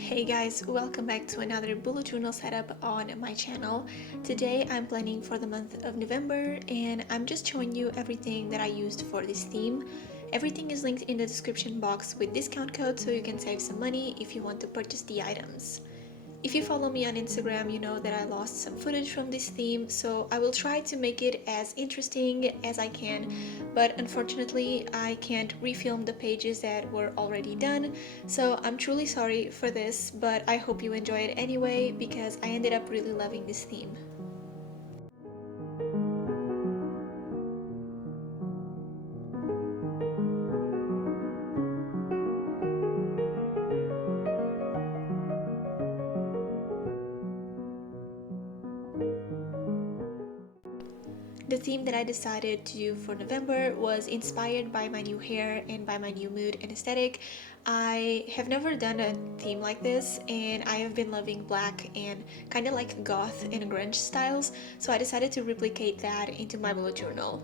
Hey guys, welcome back to another bullet journal setup on my channel. Today I'm planning for the month of November and I'm just showing you everything that I used for this theme. Everything is linked in the description box with discount code so you can save some money if you want to purchase the items. If you follow me on Instagram, you know that I lost some footage from this theme, so I will try to make it as interesting as I can, but unfortunately I can't refilm the pages that were already done, so I'm truly sorry for this, but I hope you enjoy it anyway because I ended up really loving this theme. The theme that I decided to do for November was inspired by my new hair and by my new mood and aesthetic. I have never done a theme like this and I have been loving black and kind of like goth and grunge styles, so I decided to replicate that into my bullet journal.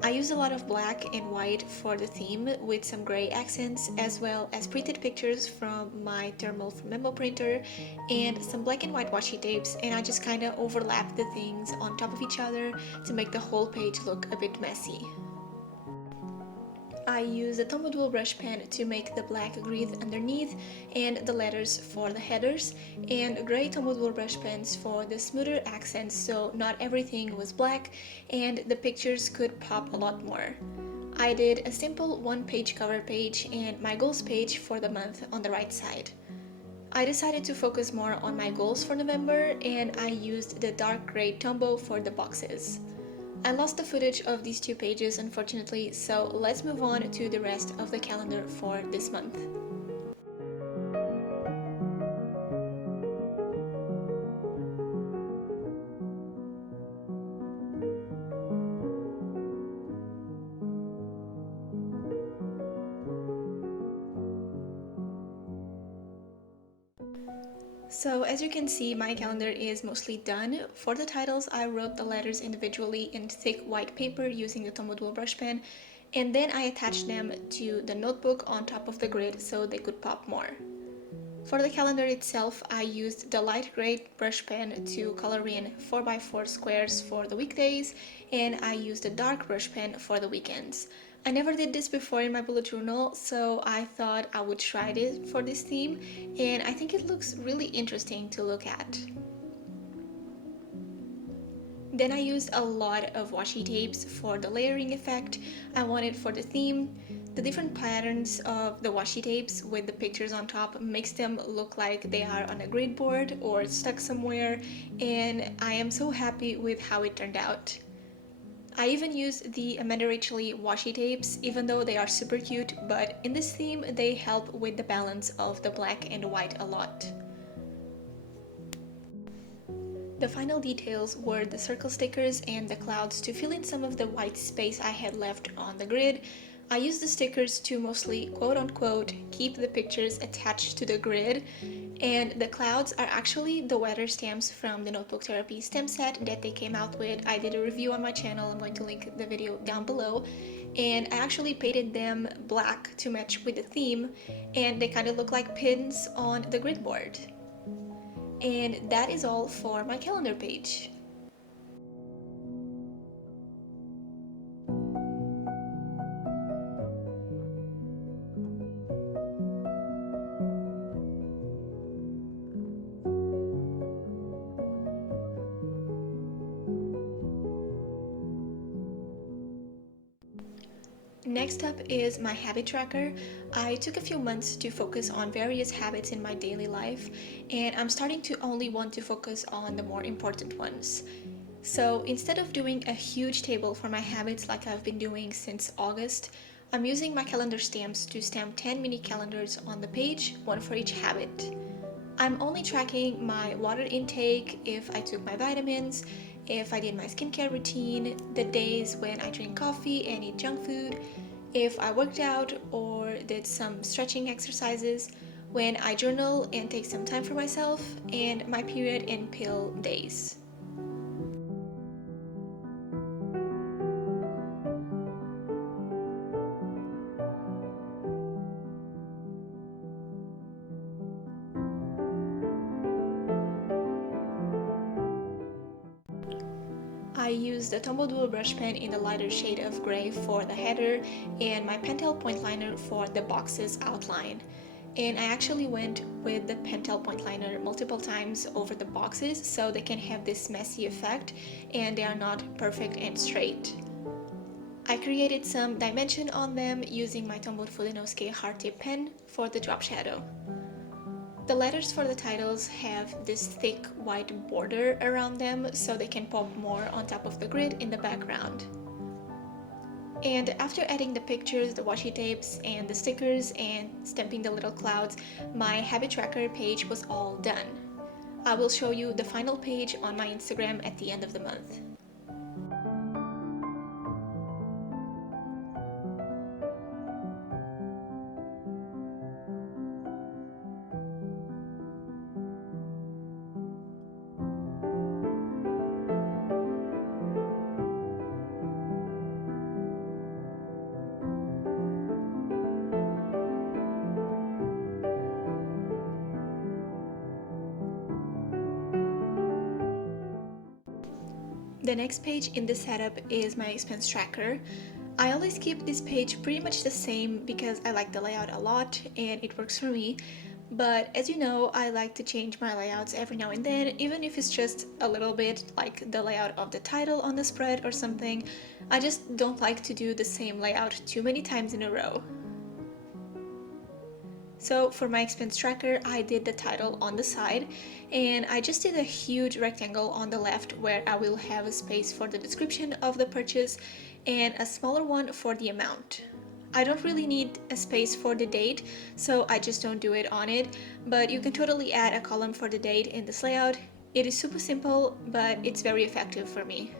I used a lot of black and white for the theme with some gray accents as well as printed pictures from my thermal Phomemo printer and some black and white washi tapes, and I just kind of overlapped the things on top of each other to make the whole page look a bit messy. I used a Tombow dual brush pen to make the black grid underneath and the letters for the headers, and gray Tombow dual brush pens for the smoother accents so not everything was black and the pictures could pop a lot more. I did a simple one-page cover page and my goals page for the month on the right side. I decided to focus more on my goals for November and I used the dark gray Tombow for the boxes. I lost the footage of these two pages unfortunately, so let's move on to the rest of the calendar for this month. So as you can see, my calendar is mostly done. For the titles, I wrote the letters individually in thick white paper using the Tombow dual brush pen, and then I attached them to the notebook on top of the grid so they could pop more. For the calendar itself, I used the light gray brush pen to color in 4x4 squares for the weekdays, and I used a dark brush pen for the weekends. I never did this before in my bullet journal, so I thought I would try it for this theme, and I think it looks really interesting to look at. Then I used a lot of washi tapes for the layering effect I wanted for the theme. The different patterns of the washi tapes with the pictures on top makes them look like they are on a grid board or stuck somewhere, and I am so happy with how it turned out. I even used the Amanda Rachel washi tapes, even though they are super cute, but in this theme they help with the balance of the black and white a lot. The final details were the circle stickers and the clouds to fill in some of the white space I had left on the grid. I used the stickers to mostly quote-unquote keep the pictures attached to the grid, and the clouds are actually the weather stamps from the Notebook Therapy stamp set that they came out with. I did a review on my channel, I'm going to link the video down below, and I actually painted them black to match with the theme, and they kind of look like pins on the grid board. And that is all for my calendar page. Next up is my habit tracker. I took a few months to focus on various habits in my daily life, and I'm starting to only want to focus on the more important ones. So instead of doing a huge table for my habits like I've been doing since August, I'm using my calendar stamps to stamp 10 mini calendars on the page, one for each habit. I'm only tracking my water intake, if I took my vitamins, if I did my skincare routine, the days when I drink coffee and eat junk food, if I worked out or did some stretching exercises, when I journal and take some time for myself, and my period and pill days. I used the Tombow Dual Brush Pen in the lighter shade of gray for the header and my Pentel point liner for the box's outline. And I actually went with the Pentel point liner multiple times over the boxes so they can have this messy effect and they are not perfect and straight. I created some dimension on them using my Tombow Fullinosuke hard tip pen for the drop shadow. The letters for the titles have this thick white border around them so they can pop more on top of the grid in the background. And after adding the pictures, the washi tapes, and the stickers, and stamping the little clouds, my habit tracker page was all done. I will show you the final page on my Instagram at the end of the month. The next page in this setup is my expense tracker. I always keep this page pretty much the same because I like the layout a lot and it works for me. But as you know, I like to change my layouts every now and then, even if it's just a little bit, like the layout of the title on the spread or something. I just don't like to do the same layout too many times in a row. So for my expense tracker, I did the title on the side and I just did a huge rectangle on the left where I will have a space for the description of the purchase and a smaller one for the amount. I don't really need a space for the date, so I just don't do it on it, but you can totally add a column for the date in this layout. It is super simple, but it's very effective for me.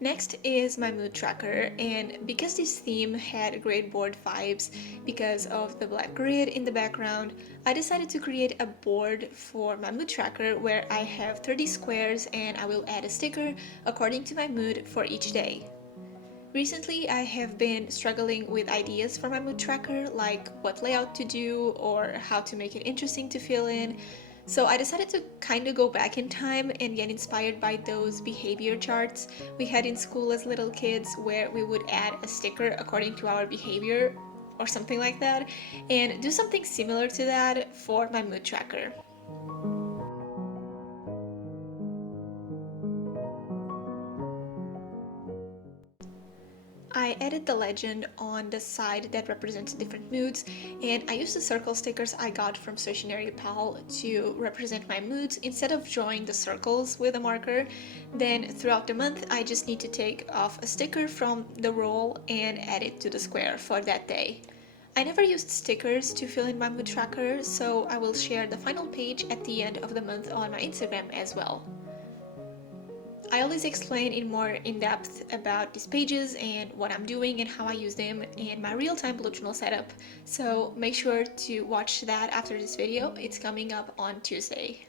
Next is my mood tracker, and because this theme had great board vibes because of the black grid in the background, I decided to create a board for my mood tracker where I have 30 squares and I will add a sticker according to my mood for each day. Recently, I have been struggling with ideas for my mood tracker, like what layout to do or how to make it interesting to fill in. So I decided to kind of go back in time and get inspired by those behavior charts we had in school as little kids where we would add a sticker according to our behavior or something like that, and do something similar to that for my mood tracker. I added the legend on the side that represents different moods, and I used the circle stickers I got from Stationery Pal to represent my moods instead of drawing the circles with a marker. Then throughout the month I just need to take off a sticker from the roll and add it to the square for that day. I never used stickers to fill in my mood tracker, so I will share the final page at the end of the month on my Instagram as well. I always explain in more in-depth about these pages and what I'm doing and how I use them in my real-time bullet journal setup, so make sure to watch that after this video. It's coming up on Tuesday.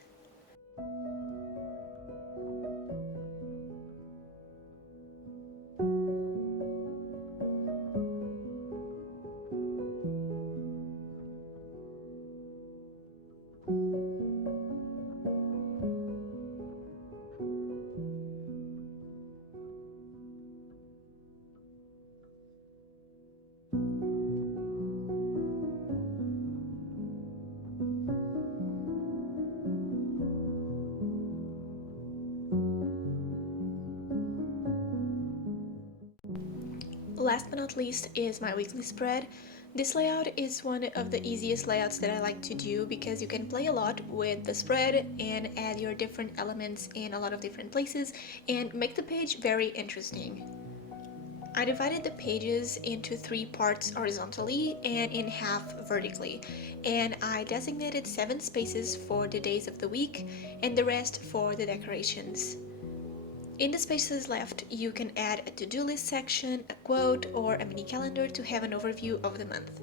Last but not least is my weekly spread. This layout is one of the easiest layouts that I like to do because you can play a lot with the spread and add your different elements in a lot of different places and make the page very interesting. I divided the pages into 3 parts horizontally and in half vertically, and I designated 7 spaces for the days of the week and the rest for the decorations. In the spaces left, you can add a to-do list section, a quote, or a mini calendar to have an overview of the month.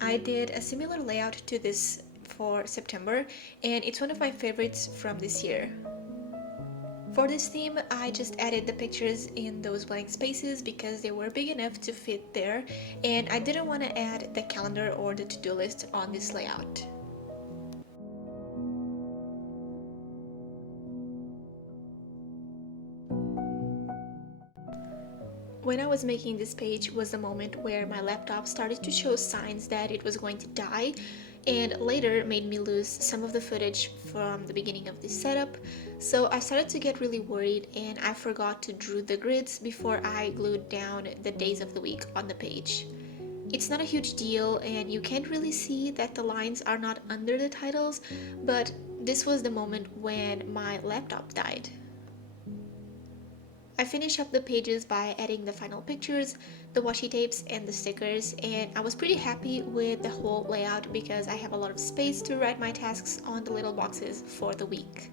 I did a similar layout to this for September, and it's one of my favorites from this year. For this theme, I just added the pictures in those blank spaces because they were big enough to fit there, and I didn't want to add the calendar or the to-do list on this layout. When I was making this page was the moment where my laptop started to show signs that it was going to die, and later made me lose some of the footage from the beginning of this setup. So I started to get really worried, and I forgot to draw the grids before I glued down the days of the week on the page. It's not a huge deal, and you can't really see that the lines are not under the titles, but this was the moment when my laptop died. I finished up the pages by adding the final pictures, the washi tapes, and the stickers, and I was pretty happy with the whole layout because I have a lot of space to write my tasks on the little boxes for the week.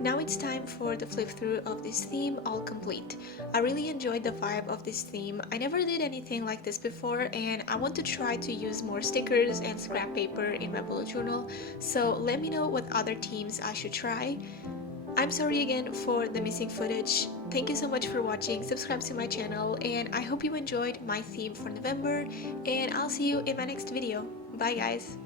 Now it's time for the flip through of this theme all complete. I really enjoyed the vibe of this theme. I never did anything like this before, and I want to try to use more stickers and scrap paper in my bullet journal, so let me know what other themes I should try. I'm sorry again for the missing footage. Thank you so much for watching, subscribe to my channel, and I hope you enjoyed my theme for November, and I'll see you in my next video. Bye guys!